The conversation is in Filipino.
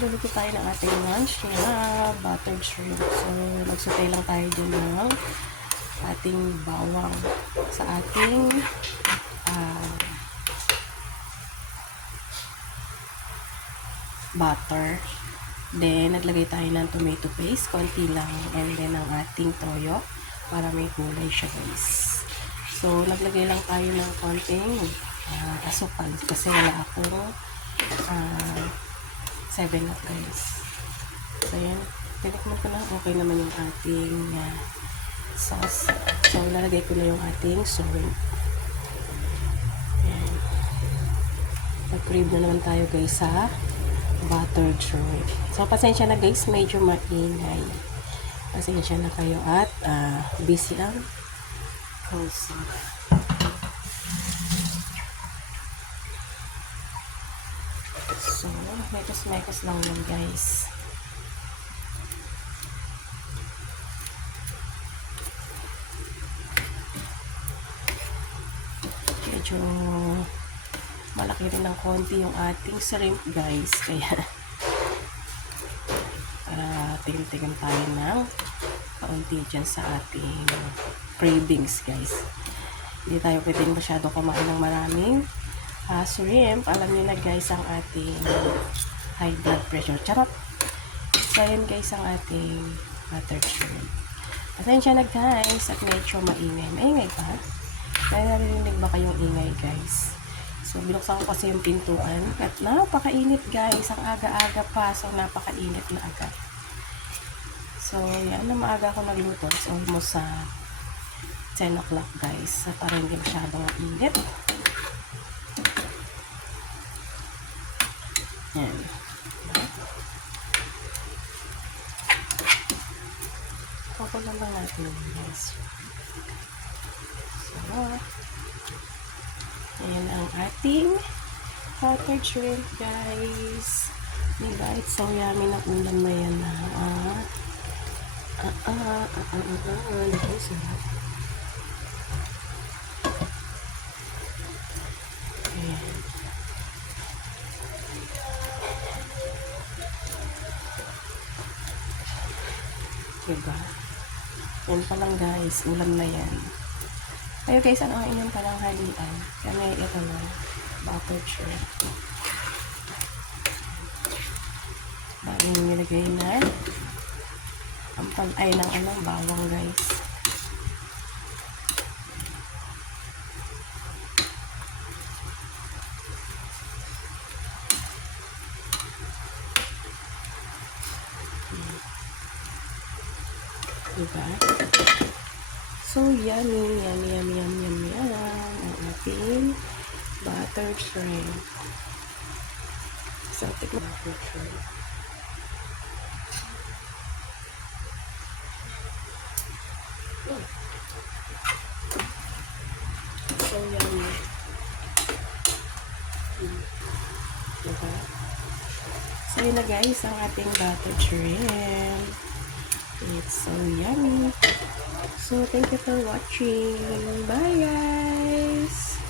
magluluto tayo ng ating lunch na buttered shrimp. So, nagsutay lang tayo din ng ating bawang sa ating butter. Then, naglagay tayo ng tomato paste, konti lang, and then ang ating toyo para may kulay siya, guys. So, naglagay lang tayo ng konting asukal kasi wala akong 7-Up, guys. So, yan. Tinikman ko na. Okay naman yung ating sauce. So, ilalagay ko na yung ating shrimp. Yan. Nag-crave na naman tayo, guys, sa buttered shrimp. So, pasensya na, guys. Medyo maingay. Pasensya na kayo at busy ang kausap. So, mekos-mekos lang yun, guys. Medyo malaki rin ng konti yung ating shrimp, guys. Kaya, tingin-tingin tayo ng kaunti dyan sa ating cravings, guys. Hindi tayo pwedeng masyado kumain ng maraming shrimp. Alam niyo na, guys, ang ating high blood pressure. Charot! So, yun, guys, ang ating buttered shrimp. Pasensya na, guys, at medyo maingay. Maingay pa? Kaya narinig ba kayong ingay, guys? So, binuksan ko kasi yung pintuan. At napakainit, guys. Ang aga-aga pa. So, napakainit na agad. So, yan na maaga ako nagluto. It's almost 10 o'clock, guys. So, parang hindi masyadong mainit. Yan. Pakulan lang natin yung guys. So, ayan ang ating buttered shrimp, guys. Diba? It's so yummy na ulam na yan na. Diba? Sarap. Ayan. Diba? Yan pa lang, guys. Ulam na yan. Kayo, guys, ano ang inyong pananghalian? Kami, ito na. Buttered shrimp. Bagong nilagay na ang pag-ay ng bawang, guys. Diba? So, yummy, yummy, yummy, yummy, yummy, ang ating buttered shrimp. So, tikman buttered shrimp. So, yummy. Diba? So, yun na, guys, ang ating buttered shrimp. It's so yummy. So, thank you for watching. Bye, guys!